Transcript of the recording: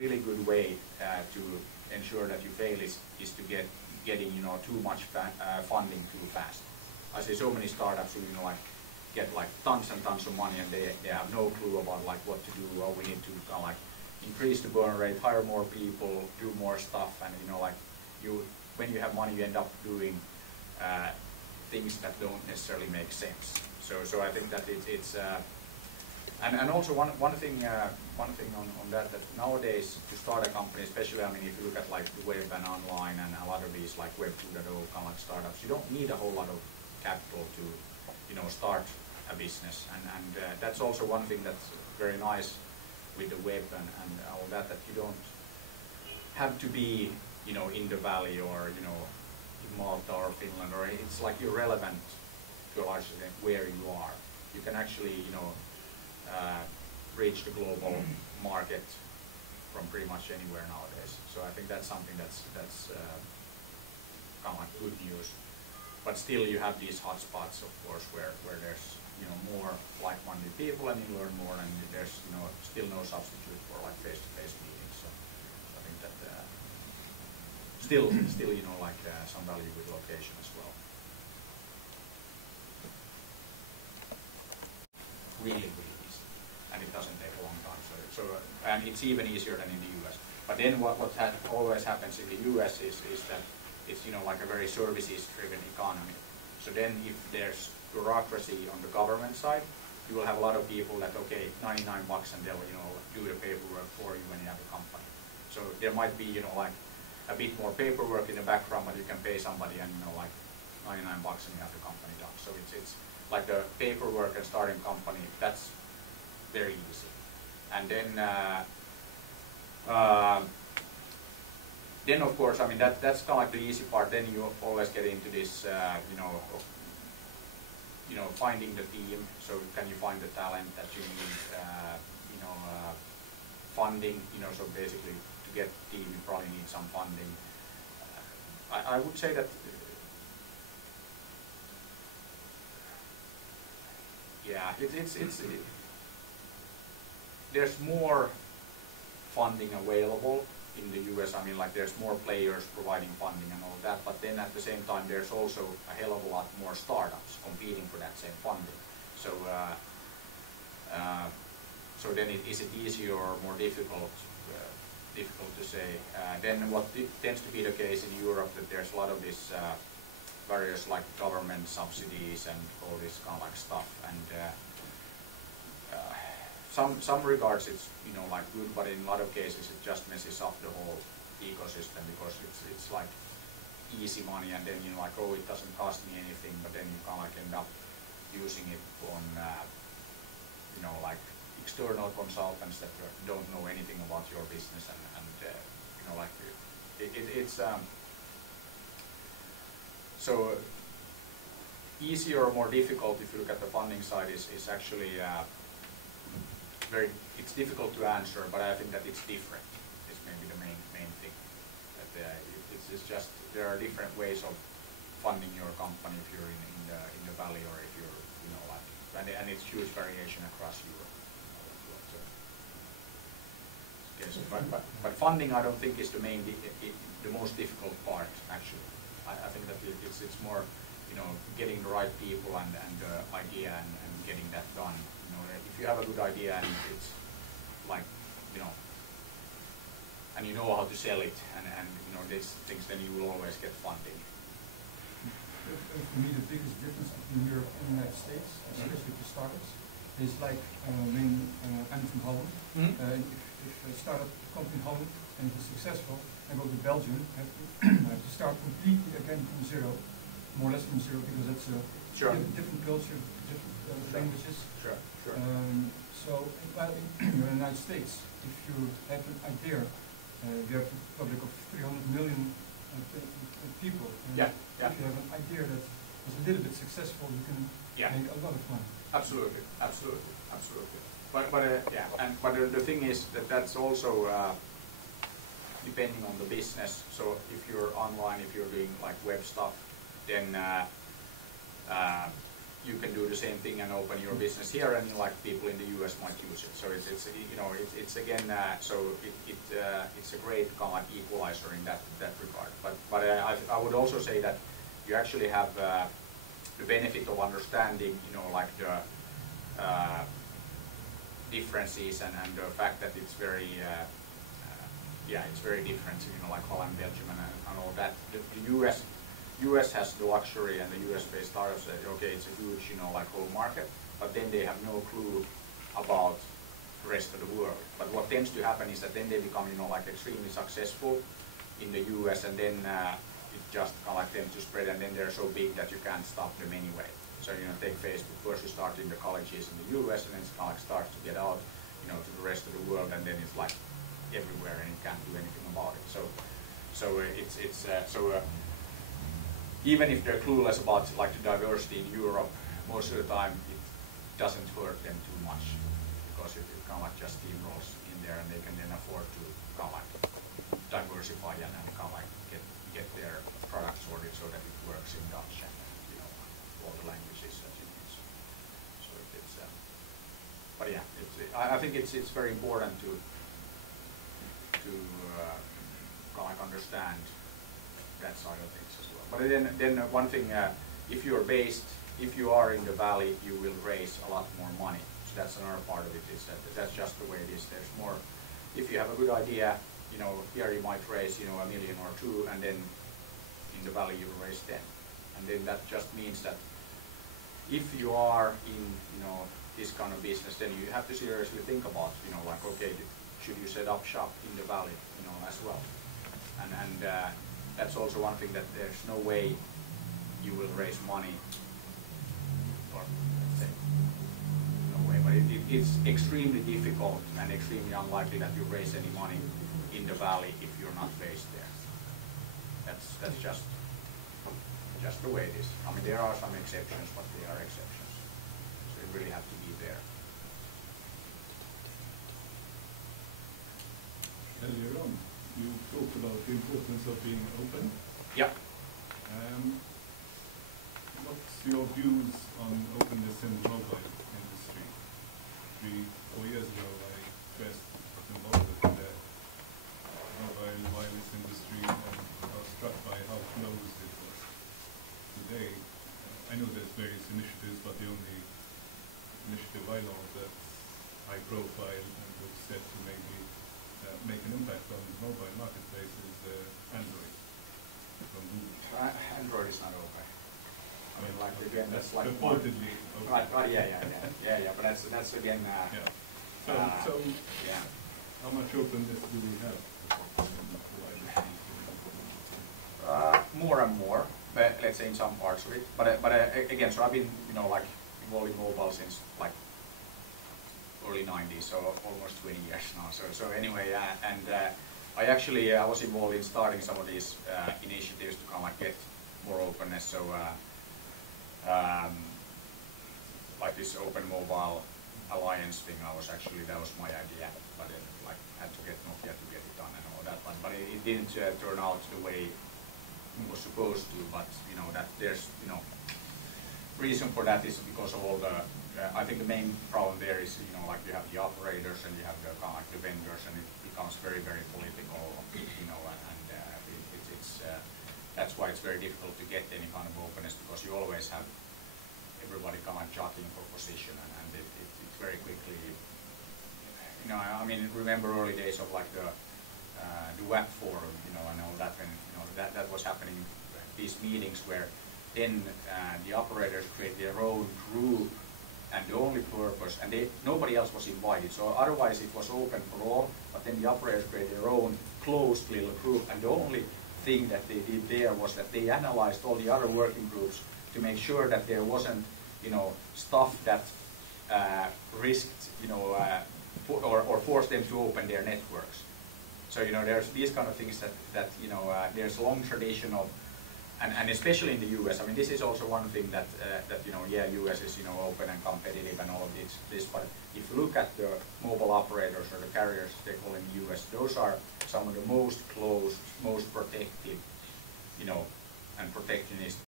really good way to ensure that you fail is to getting too much funding too fast. I see so many startups who get like tons and tons of money and they have no clue about like what to do. Or we need to kind of like increase the burn rate, hire more people, do more stuff, and when you have money you end up doing things that don't necessarily make sense. So I think that it's and also one thing on that nowadays to start a company, especially if you look at like the web and online and a lot of these like Web 2.0 kind of like startups, you don't need a whole lot of capital to start a business, and that's also one thing that's very nice with the web and all that you don't have to be in the valley or in Malta or Finland, or it's like irrelevant to a large extent where you are. You can actually reach the global market from pretty much anywhere nowadays. So I think that's something that's kind of like good news. But still, you have these hotspots, of course, where there's more like-minded people, and you learn more, and there's still no substitute for like face-to-face meetings. So I think that still some value with location as well. Really easy, and it doesn't take a long time. So and it's even easier than in the US. But then what always happens in the US is that it's like a very services-driven economy. So then if there's bureaucracy on the government side, you will have a lot of people that $99 and they'll do the paperwork for you when you have a company. So there might be like a bit more paperwork in the background, but you can pay somebody and like $99 and you have the company done. So it's like the paperwork and starting company, that's very easy. And then of course, that's kind of like the easy part. Then you always get into this, finding the team. So can you find the talent that you need? Funding. So basically, to get the team, you probably need some funding. I would say that. Yeah, there's more funding available in the US. There's more players providing funding and all that, but then at the same time there's also a hell of a lot more startups competing for that same funding. So so then is it easier or more difficult? Difficult to say. Then what tends to be the case in Europe, that there's a lot of this various like government subsidies and all this kind of like stuff, and some regards it's like good, but in a lot of cases it just messes up the whole ecosystem, because it's like easy money, and then it doesn't cost me anything, but then you kind of like end up using it on like external consultants that don't know anything about your business, and like it's so easier or more difficult if you look at the funding side is actually it's difficult to answer, but I think that it's different. It's maybe the main thing. That it's just there are different ways of funding your company if you're in the valley, or if you're and it's huge variation across Europe. Yes, but funding I don't think is the most difficult part actually. I think that it's more getting the right people and the idea and getting that done. If you have a good idea and it's like and you know how to sell it and these things, then you will always get funding. For me, the biggest difference between Europe and the United States, especially for startups, is like I'm from Holland. If I start a company in Holland and if it's successful, I go to Belgium, I have to start completely again from zero, more or less from zero, because it's a different culture, different languages. Sure. So while in the United States, if you have an idea, you have a public of 300 million people. And if you have an idea that is a little bit successful, you can make a lot of money. Absolutely. But the thing is that that's also depending on the business. So if you're online, if you're doing like web stuff, then you can do the same thing and open your business here, and like people in the US might use it. So it's again it's a great kind of equalizer in that regard. But I would also say that you actually have the benefit of understanding like the differences and the fact that it's very it's very different, like Holland, Belgium, and all that. The US has the luxury, and the US-based startups say, okay, it's a huge, like home market, but then they have no clue about the rest of the world. But what tends to happen is that then they become, like extremely successful in the US, and then it just kind of like tends to spread, and then they're so big that you can't stop them anyway. So take Facebook. First you start in the colleges in the US, and then it kind of like starts to get out, to the rest of the world, and then it's like everywhere, and you can't do anything about it. Even if they're clueless about like the diversity in Europe, most of the time it doesn't hurt them too much, because it kind of like just steamrolls in there, and they can then afford to kind of like diversify and kind of like get their product sorted so that it works in Dutch and all the languages that you need. So it's but yeah, I think it's very important to kind of like understand that side of things as well. But then one thing, if you are in the valley, you will raise a lot more money. So that's another part of it, is that that's just the way it is. There's more, if you have a good idea, here you might raise, $1 million or $2 million, and then in the valley you will raise 10. And then that just means that if you are in, this kind of business, then you have to seriously think about, like, okay, should you set up shop in the valley, as well? And that's also one thing, that there's no way you will raise money, or let's say, no way, but it's extremely difficult and extremely unlikely that you raise any money in the valley if you're not based there. That's just the way it is. I mean, there are some exceptions, but they are exceptions. So you really have to be there. Earlier on, you talked about the importance of being open. Yeah. What's your views on openness in the mobile industry? 3-4 years ago, I first got involved in the mobile wireless industry, and I was struck by how closed it was. Today, I know there's various initiatives, but the only initiative I know that's high profile and looks set to maybe make an impact on the mobile marketplace is Android from Google. Android is not open. I mean, like again, that's like reportedly open. Right. Yeah. But that's again. So yeah. How much openness do we have? More and more, but let's say in some parts of it. But again, so I've been like involved in mobile since like early 90s, so almost 20 years now. So anyway, I was involved in starting some of these initiatives to kind of like get more openness. So like this Open Mobile Alliance thing, that was my idea, but then like had to get Nokia to get it done and all that one. But it didn't turn out the way it was supposed to. But that there's reason for that is because of all the. I think the main problem there is like you have the operators and you have the the vendors, and it becomes very, very political, and it's that's why it's very difficult to get any kind of openness, because you always have everybody kind of jockeying for position, and it very quickly, I mean, remember early days of like the web forum, and all that, when that was happening, these meetings where then the operators create their own group, and the only purpose, and nobody else was invited, so otherwise it was open for all, but then the operators created their own closed little group, and the only thing that they did there was that they analyzed all the other working groups to make sure that there wasn't, stuff that risked, or forced them to open their networks. So, there's these kind of things that there's a long tradition of. And especially in the U.S., I mean, this is also one thing that U.S. is open and competitive and all of this. But if you look at the mobile operators or the carriers, they call in the U.S., those are some of the most closed, most protective, and protectionist